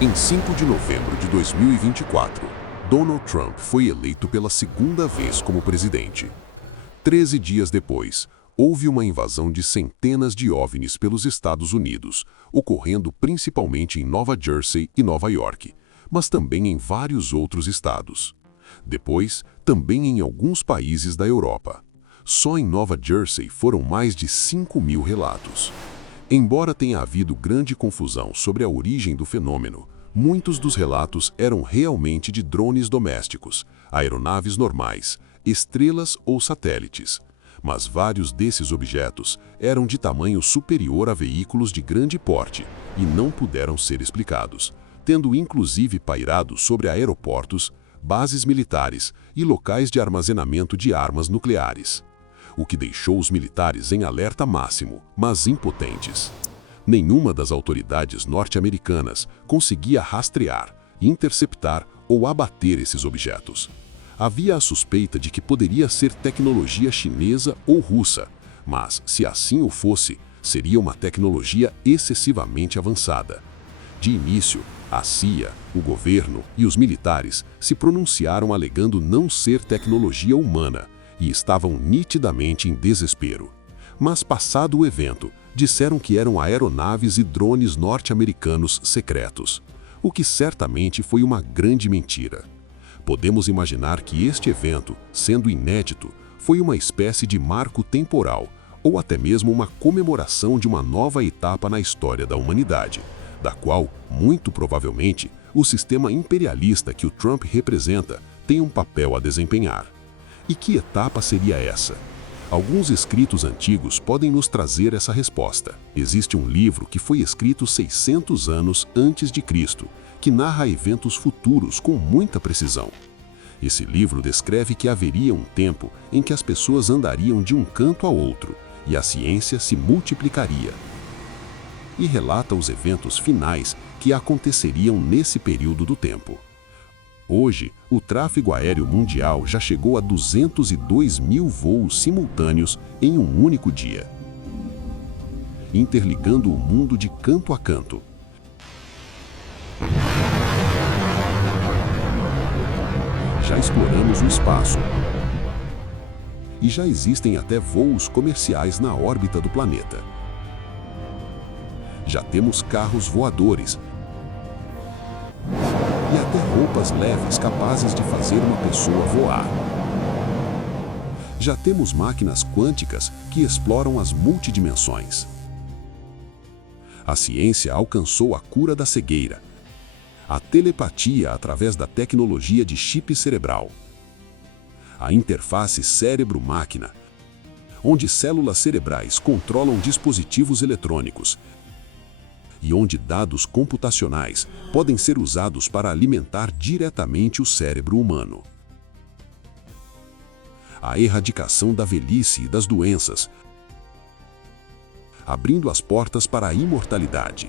Em 5 de novembro de 2024, Donald Trump foi eleito pela segunda vez como presidente. 13 dias depois, houve uma invasão de centenas de OVNIs pelos Estados Unidos, ocorrendo principalmente em Nova Jersey e Nova York, mas também em vários outros estados. Depois, também em alguns países da Europa. Só em Nova Jersey foram mais de 5.000 relatos. Embora tenha havido grande confusão sobre a origem do fenômeno, muitos dos relatos eram realmente de drones domésticos, aeronaves normais, estrelas ou satélites. Mas vários desses objetos eram de tamanho superior a veículos de grande porte e não puderam ser explicados, tendo inclusive pairado sobre aeroportos, bases militares e locais de armazenamento de armas nucleares. O que deixou os militares em alerta máximo, mas impotentes. Nenhuma das autoridades norte-americanas conseguia rastrear, interceptar ou abater esses objetos. Havia a suspeita de que poderia ser tecnologia chinesa ou russa, mas, se assim o fosse, seria uma tecnologia excessivamente avançada. De início, a CIA, o governo e os militares se pronunciaram alegando não ser tecnologia humana, e estavam nitidamente em desespero. Mas passado o evento, disseram que eram aeronaves e drones norte-americanos secretos, o que certamente foi uma grande mentira. Podemos imaginar que este evento, sendo inédito, foi uma espécie de marco temporal, ou até mesmo uma comemoração de uma nova etapa na história da humanidade, da qual, muito provavelmente, o sistema imperialista que o Trump representa tem um papel a desempenhar. E que etapa seria essa? Alguns escritos antigos podem nos trazer essa resposta. Existe um livro que foi escrito 600 anos antes de Cristo, que narra eventos futuros com muita precisão. Esse livro descreve que haveria um tempo em que as pessoas andariam de um canto a outro e a ciência se multiplicaria. E relata os eventos finais que aconteceriam nesse período do tempo. Hoje, o tráfego aéreo mundial já chegou a 202 mil voos simultâneos em um único dia, interligando o mundo de canto a canto. Já exploramos o espaço e já existem até voos comerciais na órbita do planeta. Já temos carros voadores e até roupas leves capazes de fazer uma pessoa voar. Já temos máquinas quânticas que exploram as multidimensões. A ciência alcançou a cura da cegueira, a telepatia através da tecnologia de chip cerebral, a interface cérebro-máquina, onde células cerebrais controlam dispositivos eletrônicos e onde dados computacionais podem ser usados para alimentar diretamente o cérebro humano. A erradicação da velhice e das doenças, abrindo as portas para a imortalidade.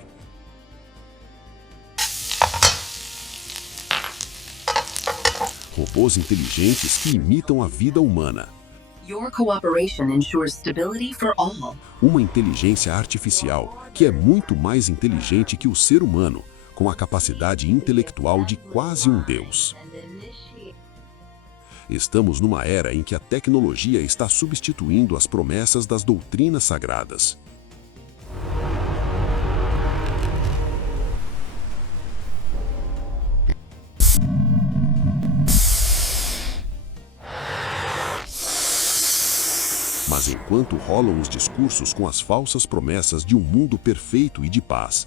Robôs inteligentes que imitam a vida humana. Your cooperation ensures stability for all. Uma inteligência artificial que é muito mais inteligente que o ser humano, com a capacidade intelectual de quase um deus. Estamos numa era em que a tecnologia está substituindo as promessas das doutrinas sagradas. Mas enquanto rolam os discursos com as falsas promessas de um mundo perfeito e de paz,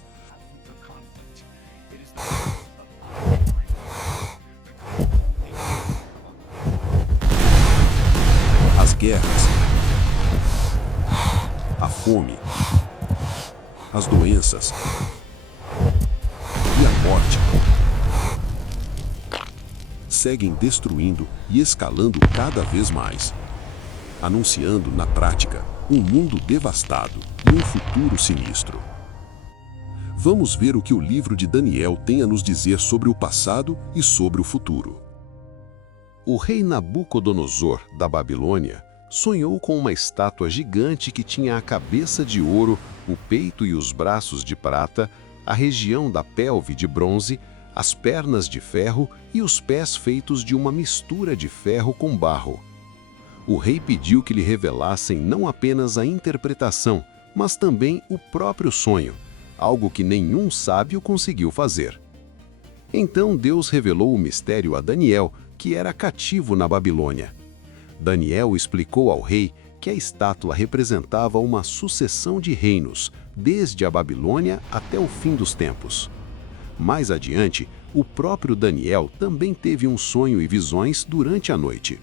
as guerras, a fome, as doenças e a morte seguem destruindo e escalando cada vez mais, anunciando, na prática, um mundo devastado e um futuro sinistro. Vamos ver o que o livro de Daniel tem a nos dizer sobre o passado e sobre o futuro. O rei Nabucodonosor, da Babilônia, sonhou com uma estátua gigante que tinha a cabeça de ouro, o peito e os braços de prata, a região da pelve de bronze, as pernas de ferro e os pés feitos de uma mistura de ferro com barro. O rei pediu que lhe revelassem não apenas a interpretação, mas também o próprio sonho, algo que nenhum sábio conseguiu fazer. Então Deus revelou o mistério a Daniel, que era cativo na Babilônia. Daniel explicou ao rei que a estátua representava uma sucessão de reinos, desde a Babilônia até o fim dos tempos. Mais adiante, o próprio Daniel também teve um sonho e visões durante a noite.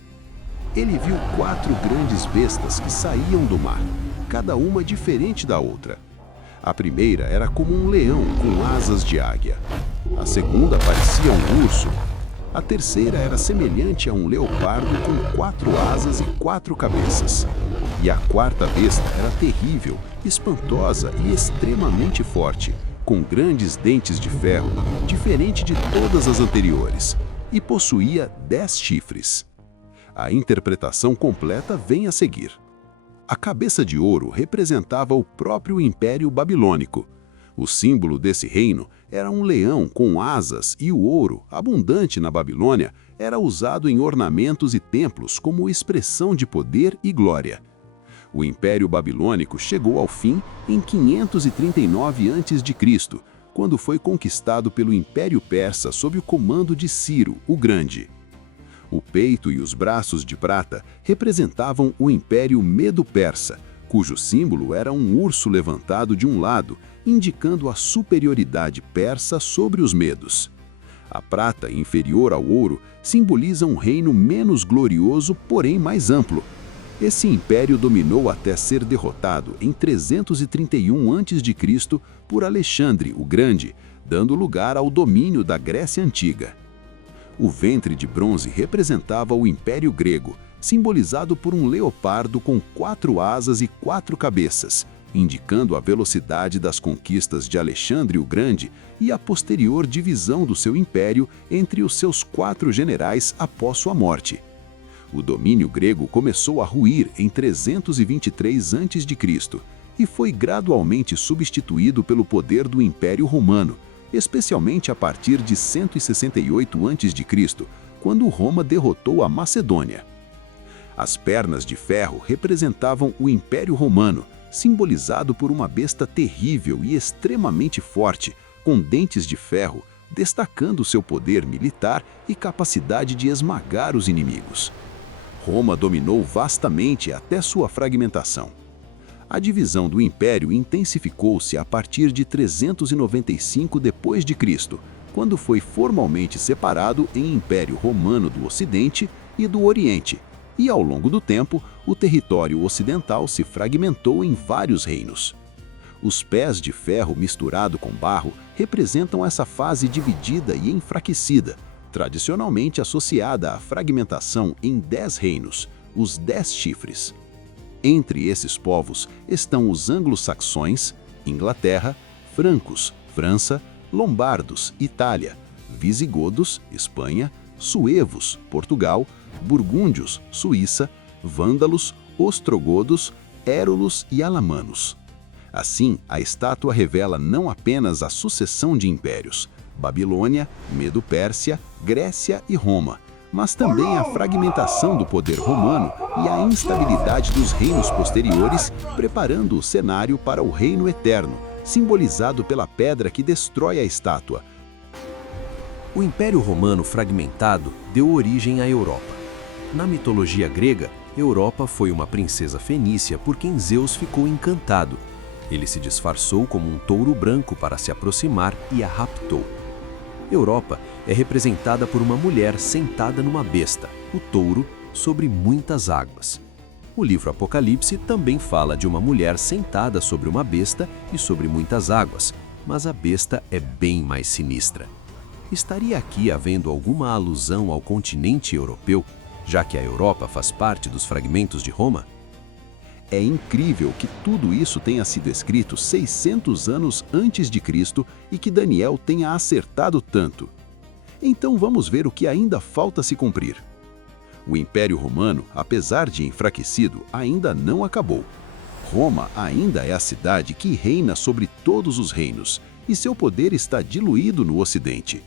Ele viu 4 grandes bestas que saíam do mar, cada uma diferente da outra. A primeira era como um leão com asas de águia. A segunda parecia um urso. A terceira era semelhante a um leopardo com 4 asas e 4 cabeças. E a quarta besta era terrível, espantosa e extremamente forte, com grandes dentes de ferro, diferente de todas as anteriores, e possuía 10 chifres. A interpretação completa vem a seguir. A cabeça de ouro representava o próprio Império Babilônico. O símbolo desse reino era um leão com asas e o ouro, abundante na Babilônia, era usado em ornamentos e templos como expressão de poder e glória. O Império Babilônico chegou ao fim em 539 a.C., quando foi conquistado pelo Império Persa sob o comando de Ciro, o Grande. O peito e os braços de prata representavam o Império Medo-Persa, cujo símbolo era um urso levantado de um lado, indicando a superioridade persa sobre os medos. A prata, inferior ao ouro, simboliza um reino menos glorioso, porém mais amplo. Esse império dominou até ser derrotado em 331 a.C. por Alexandre o Grande, dando lugar ao domínio da Grécia Antiga. O ventre de bronze representava o Império Grego, simbolizado por um leopardo com 4 asas e 4 cabeças, indicando a velocidade das conquistas de Alexandre o Grande e a posterior divisão do seu império entre os seus 4 generais após sua morte. O domínio grego começou a ruir em 323 a.C. e foi gradualmente substituído pelo poder do Império Romano, especialmente a partir de 168 a.C., quando Roma derrotou a Macedônia. As pernas de ferro representavam o Império Romano, simbolizado por uma besta terrível e extremamente forte, com dentes de ferro, destacando seu poder militar e capacidade de esmagar os inimigos. Roma dominou vastamente até sua fragmentação. A divisão do império intensificou-se a partir de 395 d.C., quando foi formalmente separado em Império Romano do Ocidente e do Oriente, e ao longo do tempo, o território ocidental se fragmentou em vários reinos. Os pés de ferro misturado com barro representam essa fase dividida e enfraquecida, tradicionalmente associada à fragmentação em 10 reinos, os 10 chifres. Entre esses povos estão os anglo-saxões, Inglaterra, francos, França, lombardos, Itália, visigodos, Espanha, suevos, Portugal, burgúndios, Suíça, vândalos, ostrogodos, érulos e alamanos. Assim, a estátua revela não apenas a sucessão de impérios, Babilônia, Medo-Pérsia, Grécia e Roma, mas também a fragmentação do poder romano e a instabilidade dos reinos posteriores, preparando o cenário para o reino eterno, simbolizado pela pedra que destrói a estátua. O Império Romano fragmentado deu origem à Europa. Na mitologia grega, Europa foi uma princesa fenícia por quem Zeus ficou encantado. Ele se disfarçou como um touro branco para se aproximar e a raptou. Europa é representada por uma mulher sentada numa besta, o touro, sobre muitas águas. O livro Apocalipse também fala de uma mulher sentada sobre uma besta e sobre muitas águas, mas a besta é bem mais sinistra. Estaria aqui havendo alguma alusão ao continente europeu, já que a Europa faz parte dos fragmentos de Roma? É incrível que tudo isso tenha sido escrito 600 anos antes de Cristo e que Daniel tenha acertado tanto. Então vamos ver o que ainda falta se cumprir. O Império Romano, apesar de enfraquecido, ainda não acabou. Roma ainda é a cidade que reina sobre todos os reinos, e seu poder está diluído no Ocidente.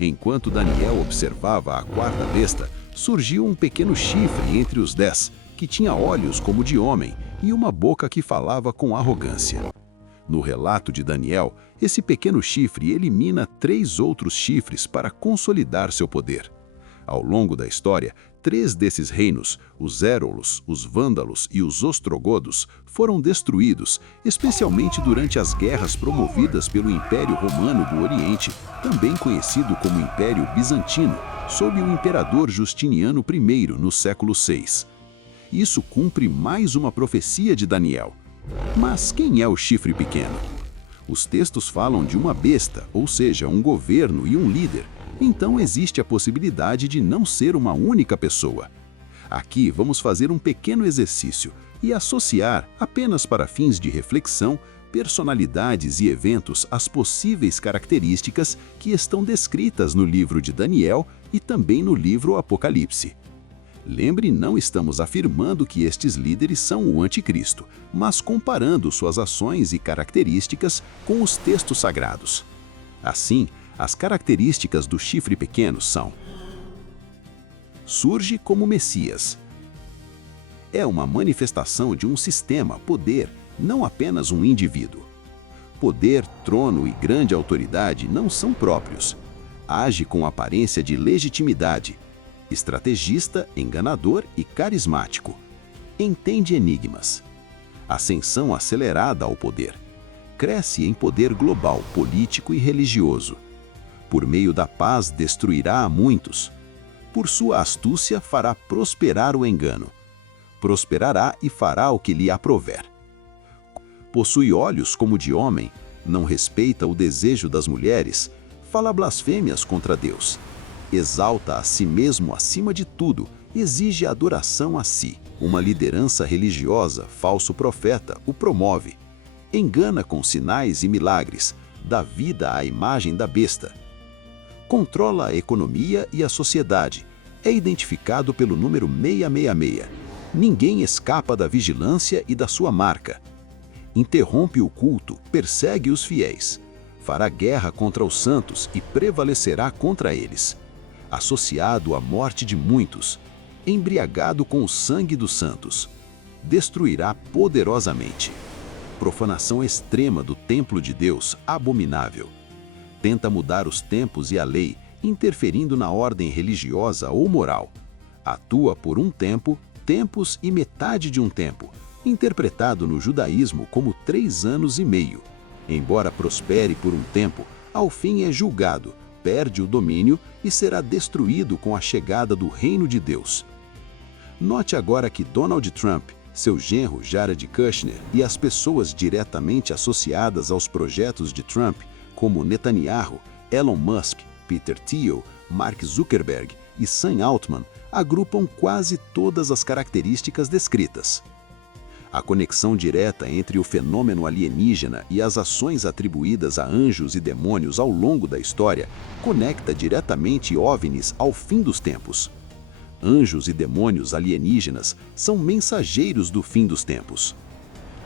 Enquanto Daniel observava a quarta besta, surgiu um pequeno chifre entre os 10, que tinha olhos como de homem e uma boca que falava com arrogância. No relato de Daniel, esse pequeno chifre elimina 3 outros chifres para consolidar seu poder. Ao longo da história, 3 desses reinos, os Érolos, os Vândalos e os Ostrogodos, foram destruídos, especialmente durante as guerras promovidas pelo Império Romano do Oriente, também conhecido como Império Bizantino, sob o imperador Justiniano I no século VI. Isso cumpre mais uma profecia de Daniel. Mas quem é o chifre pequeno? Os textos falam de uma besta, ou seja, um governo e um líder. Então existe a possibilidade de não ser uma única pessoa. Aqui vamos fazer um pequeno exercício e associar, apenas para fins de reflexão, personalidades e eventos às possíveis características que estão descritas no livro de Daniel e também no livro Apocalipse. Lembre, não estamos afirmando que estes líderes são o anticristo, mas comparando suas ações e características com os textos sagrados. Assim, as características do chifre pequeno são: surge como Messias. É uma manifestação de um sistema, poder, não apenas um indivíduo. Poder, trono e grande autoridade não são próprios. Age com aparência de legitimidade. Estrategista, enganador e carismático. Entende enigmas. Ascensão acelerada ao poder. Cresce em poder global, político e religioso. Por meio da paz destruirá a muitos. Por sua astúcia fará prosperar o engano. Prosperará e fará o que lhe aprouver. Possui olhos como de homem, não respeita o desejo das mulheres, fala blasfêmias contra Deus. Exalta a si mesmo acima de tudo, exige adoração a si. Uma liderança religiosa, falso profeta, o promove. Engana com sinais e milagres, dá vida à imagem da besta. Controla a economia e a sociedade. É identificado pelo número 666. Ninguém escapa da vigilância e da sua marca. Interrompe o culto, persegue os fiéis. Fará guerra contra os santos e prevalecerá contra eles. Associado à morte de muitos. Embriagado com o sangue dos santos. Destruirá poderosamente. Profanação extrema do templo de Deus, abominável. Tenta mudar os tempos e a lei, interferindo na ordem religiosa ou moral. Atua por um tempo, tempos e metade de um tempo, interpretado no judaísmo como 3 anos e meio. Embora prospere por um tempo, ao fim é julgado, perde o domínio e será destruído com a chegada do reino de Deus. Note agora que Donald Trump, seu genro Jared Kushner e as pessoas diretamente associadas aos projetos de Trump, como Netanyahu, Elon Musk, Peter Thiel, Mark Zuckerberg e Sam Altman, agrupam quase todas as características descritas. A conexão direta entre o fenômeno alienígena e as ações atribuídas a anjos e demônios ao longo da história conecta diretamente OVNIs ao fim dos tempos. Anjos e demônios alienígenas são mensageiros do fim dos tempos.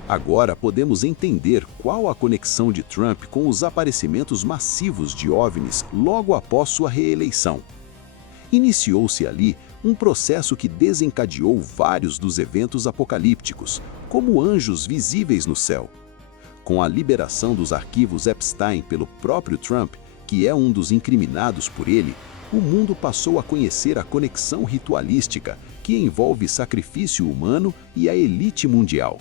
Agora podemos entender qual a conexão de Trump com os aparecimentos massivos de OVNIs logo após sua reeleição. Iniciou-se ali um processo que desencadeou vários dos eventos apocalípticos, como anjos visíveis no céu. Com a liberação dos arquivos Epstein pelo próprio Trump, que é um dos incriminados por ele, o mundo passou a conhecer a conexão ritualística que envolve sacrifício humano e a elite mundial.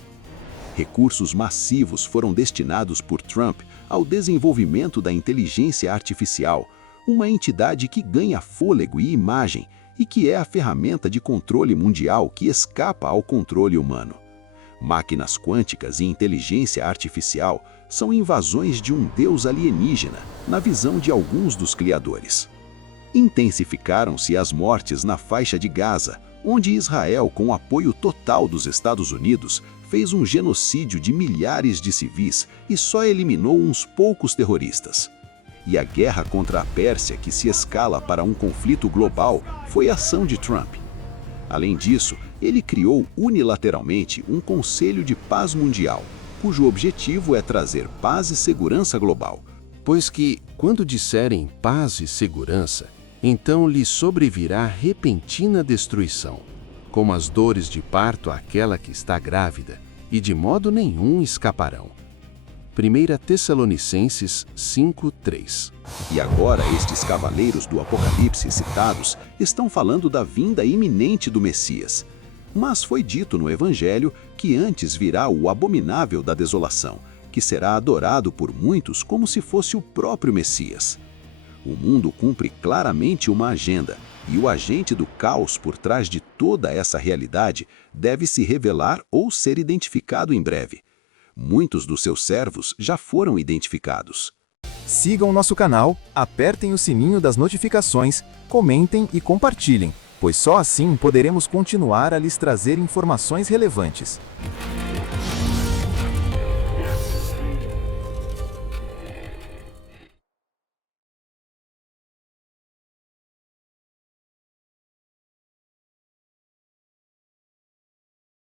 Recursos massivos foram destinados por Trump ao desenvolvimento da inteligência artificial, uma entidade que ganha fôlego e imagem e que é a ferramenta de controle mundial que escapa ao controle humano. Máquinas quânticas e inteligência artificial são invasões de um deus alienígena, na visão de alguns dos criadores. Intensificaram-se as mortes na faixa de Gaza, onde Israel, com apoio total dos Estados Unidos, fez um genocídio de milhares de civis e só eliminou uns poucos terroristas. E a guerra contra a Pérsia, que se escala para um conflito global, foi ação de Trump. Além disso, ele criou unilateralmente um Conselho de Paz Mundial, cujo objetivo é trazer paz e segurança global. Pois que, quando disserem paz e segurança, então lhe sobrevirá repentina destruição, como as dores de parto àquela que está grávida, e de modo nenhum escaparão. 1 Tessalonicenses 5:3. E agora estes cavaleiros do Apocalipse citados estão falando da vinda iminente do Messias. Mas foi dito no Evangelho que antes virá o abominável da desolação, que será adorado por muitos como se fosse o próprio Messias. O mundo cumpre claramente uma agenda, e o agente do caos por trás de toda essa realidade deve se revelar ou ser identificado em breve. Muitos dos seus servos já foram identificados. Sigam nosso canal, apertem o sininho das notificações, comentem e compartilhem, pois só assim poderemos continuar a lhes trazer informações relevantes.